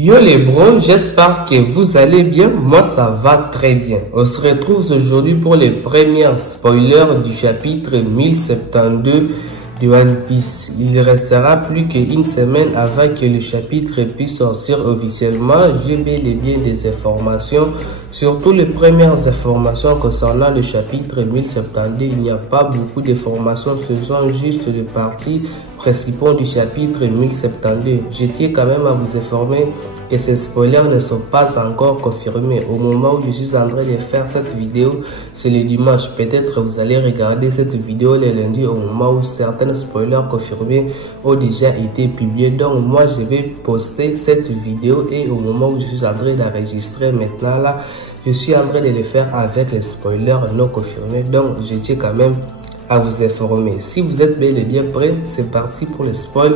Yo les bros, j'espère que vous allez bien, moi ça va très bien. On se retrouve aujourd'hui pour les premières spoilers du chapitre 1072 de One Piece. Il restera plus qu'une semaine avant que le chapitre puisse sortir officiellement. J'ai bel et bien des informations, surtout les premières informations concernant le chapitre 1072. Il n'y a pas beaucoup d'informations, ce sont juste les parties principaux du chapitre 1072. Je tiens quand même à vous informer que ces spoilers ne sont pas encore confirmés. Au moment où je suis en train de faire cette vidéo, c'est le dimanche. Peut-être vous allez regarder cette vidéo le lundi au moment où certains spoilers confirmés ont déjà été publiés. Donc moi je vais poster cette vidéo et au moment où je suis en train d'enregistrer maintenant là, je suis en train de le faire avec les spoilers non confirmés. Donc je tiens quand même à vous informer. Si vous êtes bel et bien prêts, c'est parti pour le spoil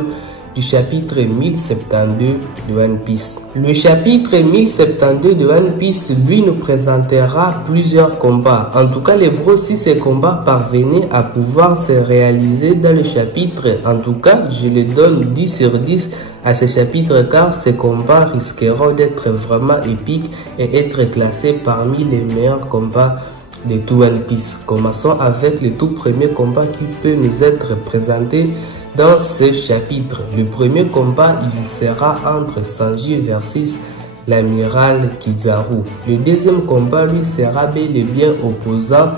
du chapitre 1072 de One Piece. Le chapitre 1072 de One Piece, lui, nous présentera plusieurs combats. En tout cas, les bros, si ces combats parvenaient à pouvoir se réaliser dans le chapitre, en tout cas, je les donne 10 sur 10 à ce chapitre car ces combats risqueront d'être vraiment épiques et être classés parmi les meilleurs combats de tout One Piece. Commençons avec le tout premier combat qui peut nous être présenté dans ce chapitre. Le premier combat, il sera entre Sanji versus l'amiral Kizaru. Le deuxième combat, lui, sera bel et bien opposant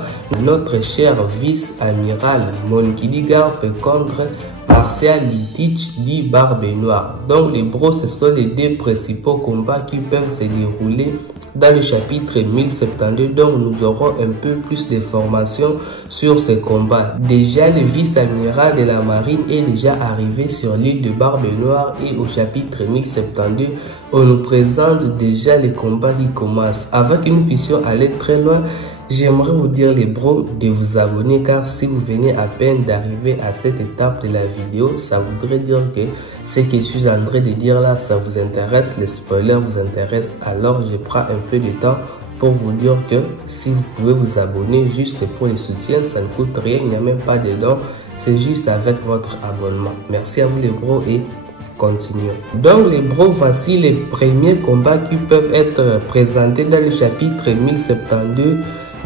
notre cher vice-amiral Monkey D. Garp contre Martial Litich dit Barbe Noire. Donc les bros, ce sont les deux principaux combats qui peuvent se dérouler dans le chapitre 1072. Donc nous aurons un peu plus d'informations sur ce combat. Déjà le vice-amiral de la marine est déjà arrivé sur l'île de Barbe Noire et au chapitre 1072 on nous présente déjà les combats qui commencent. Avant que nous puissions aller très loin, j'aimerais vous dire les bros de vous abonner car si vous venez à peine d'arriver à cette étape de la vidéo, ça voudrait dire que ce que je suis en train de dire là, ça vous intéresse, les spoilers vous intéressent. Alors je prends un peu de temps pour vous dire que si vous pouvez vous abonner juste pour le soutien, ça ne coûte rien, il n'y a même pas de dons, c'est juste avec votre abonnement. Merci à vous les bros et continuons. Donc les bros, voici les premiers combats qui peuvent être présentés dans le chapitre 1072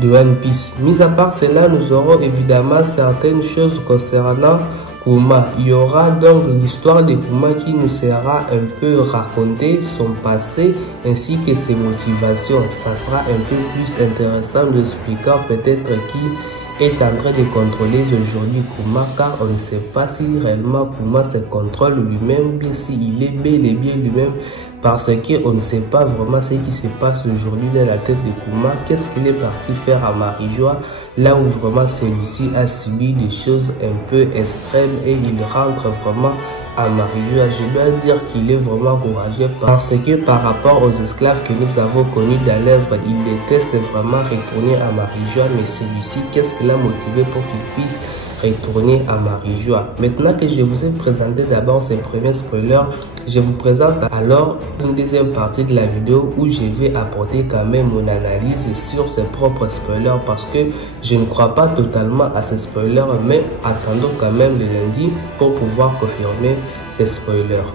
de One Piece. Mis à part cela, nous aurons évidemment certaines choses concernant Kuma. Il y aura donc l'histoire de Kuma qui nous sera un peu racontée, son passé ainsi que ses motivations. Ça sera un peu plus intéressant d'expliquer peut-être qui est en train de contrôler aujourd'hui Kuma, car on ne sait pas si réellement Kuma se contrôle lui-même, bien s'il est bel et bien lui-même, parce qu'on ne sait pas vraiment ce qui se passe aujourd'hui dans la tête de Kuma. Qu'est-ce qu'il est parti faire à Marijois, là où vraiment celui-ci a subi des choses un peu extrêmes et il rentre vraiment à Marijois. Je dois dire qu'il est vraiment courageux parce que par rapport aux esclaves que nous avons connus dans l'œuvre, il déteste vraiment retourner à Marijois, mais celui-ci, qu'est-ce qui l'a motivé pour qu'il puisse retourner à Marijois? Maintenant que je vous ai présenté d'abord ces premiers spoilers, je vous présente alors une deuxième partie de la vidéo où je vais apporter quand même mon analyse sur ses propres spoilers parce que je ne crois pas totalement à ces spoilers, mais attendons quand même le lundi pour pouvoir confirmer ces spoilers.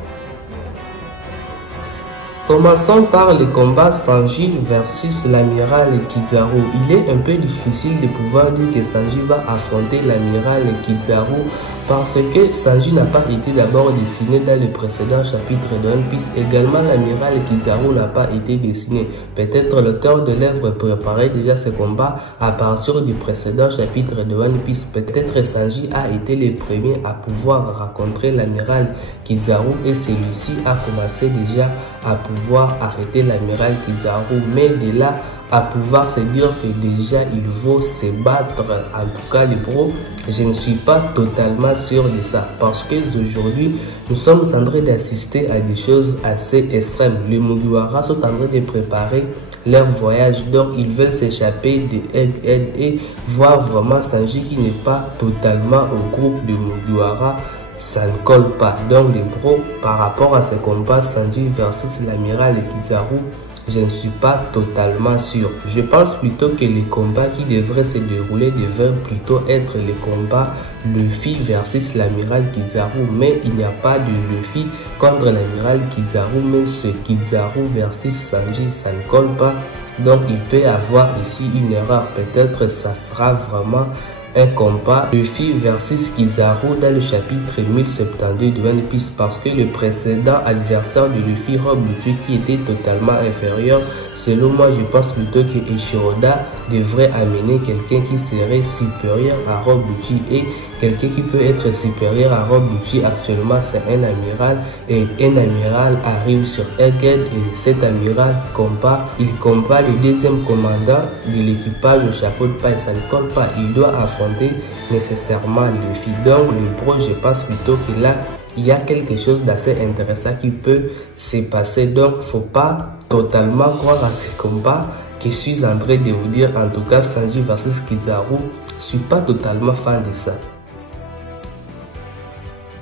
Commençons par le combat Sanji versus l'amiral Kizaru. Il est un peu difficile de pouvoir dire que Sanji va affronter l'amiral Kizaru parce que Sanji n'a pas été d'abord dessiné dans le précédent chapitre de One Piece. Également, l'amiral Kizaru n'a pas été dessiné. Peut-être l'auteur de l'œuvre préparait déjà ce combat à partir du précédent chapitre de One Piece. Peut-être Sanji a été le premier à pouvoir rencontrer l'amiral Kizaru et celui-ci a commencé déjà à pouvoir arrêter l'amiral Kizaru, mais de là à pouvoir se dire que déjà il faut se battre, en tout cas les bros, je ne suis pas totalement sûr de ça parce que aujourd'hui nous sommes en train d'assister à des choses assez extrêmes. Les Mugiwara sont en train de préparer leur voyage, donc ils veulent s'échapper de Egghead et voir vraiment Sanji qui n'est pas totalement au groupe de Mugiwara ça ne colle pas. Donc les bros, par rapport à ce combat Sanji versus l'amiral Kizaru, je ne suis pas totalement sûr. Je pense plutôt que les combats qui devraient se dérouler devraient plutôt être les combats Luffy versus l'amiral Kizaru. Mais il n'y a pas de Luffy contre l'amiral Kizaru, mais ce Kizaru versus Sanji, ça ne colle pas. Donc il peut y avoir ici une erreur. Peut-être ça sera vraiment un combat Luffy versus Kizaru dans le chapitre 1072 de One Piece, parce que le précédent adversaire de Luffy, Rob Lucci, qui était totalement inférieur, selon moi je pense plutôt que Eiichiro-Oda devrait amener quelqu'un qui serait supérieur à Rob Lucci, et quelqu'un qui peut être supérieur à Rob Lucci actuellement c'est un amiral, et un amiral arrive sur Egghead et cet amiral combat le deuxième commandant de l'équipage au chapeau de paille. Ça ne colle pas, il doit affronter nécessairement Luffy. Donc le bro, je pense plutôt que là il y a quelque chose d'assez intéressant qui peut se passer. Donc faut pas totalement croire à ce combat que je suis en train de vous dire. En tout cas Sanji versus Kizaru, je suis pas totalement fan de ça.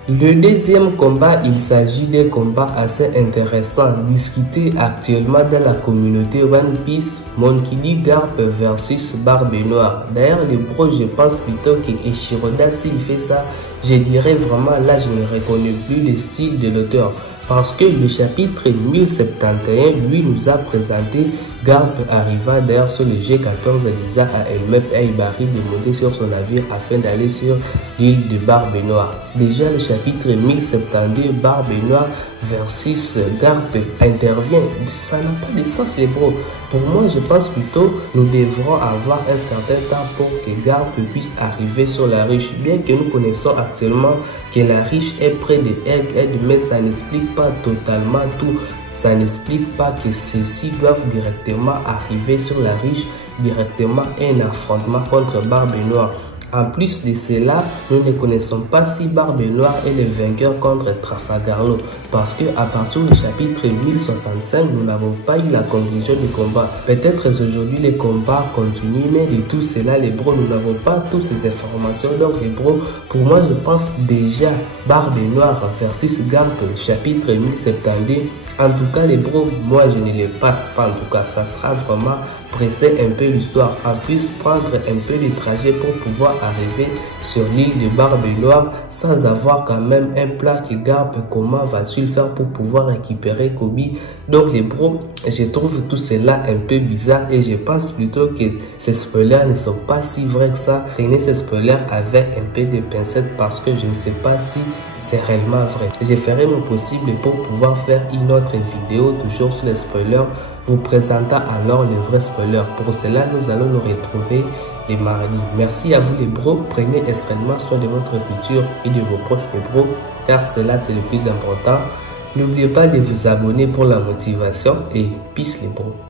Le deuxième combat, il s'agit d'un combat assez intéressant discuté actuellement dans la communauté One Piece, Monkey D. Garp versus Barbe Noire. D'ailleurs les bros, je pense plutôt que Eiichiro-Oda, s'il fait ça, je dirais vraiment là je ne reconnais plus le style de l'auteur. Parce que le chapitre 1071, lui, nous a présenté Garp arriva d'ailleurs sur le G14 disant à elle-même et Ibari de monter sur son navire afin d'aller sur l'île de Barbe Noire. Déjà le chapitre 1072, Barbe Noire versus Garp intervient. Ça n'a pas de sens les bros. Pour moi, je pense plutôt nous devrons avoir un certain temps pour que Garp puisse arriver sur la riche. Bien que nous connaissons actuellement que la riche est près de Egghead, mais ça n'explique pas totalement tout. Ça n'explique pas que ceux-ci doivent directement arriver sur la riche, directement un affrontement contre Barbe Noire. En plus de cela, nous ne connaissons pas si Barbe Noire est le vainqueur contre Trafalgar Law, parce que à partir du chapitre 1065, nous n'avons pas eu la conclusion du combat. Peut-être aujourd'hui les combats continuent, mais de tout cela, les bros, nous n'avons pas toutes ces informations. Donc les bros, pour moi, je pense déjà Barbe Noire versus Garp, chapitre 1072. En tout cas, les bros, moi je ne les passe pas. En tout cas, ça sera vraiment presser un peu l'histoire. En plus, prendre un peu de trajet pour pouvoir arriver sur l'île de Barbe Noire sans avoir quand même un plan qui Garp. Comment va-t-il faire pour pouvoir récupérer Kobe? Donc les bros, je trouve tout cela un peu bizarre et je pense plutôt que ces spoilers ne sont pas si vrais que ça. Prenez ces spoilers avec un peu de pincettes parce que je ne sais pas si c'est réellement vrai. Je ferai mon possible pour pouvoir faire une autre vidéo toujours sur les spoilers, vous présentant alors les vrais spoilers. Pour cela, nous allons nous retrouver les mardis. Merci à vous les bros, prenez extrêmement soin de votre futur et de vos proches les bros, car cela c'est le plus important. N'oubliez pas de vous abonner pour la motivation et peace les bros.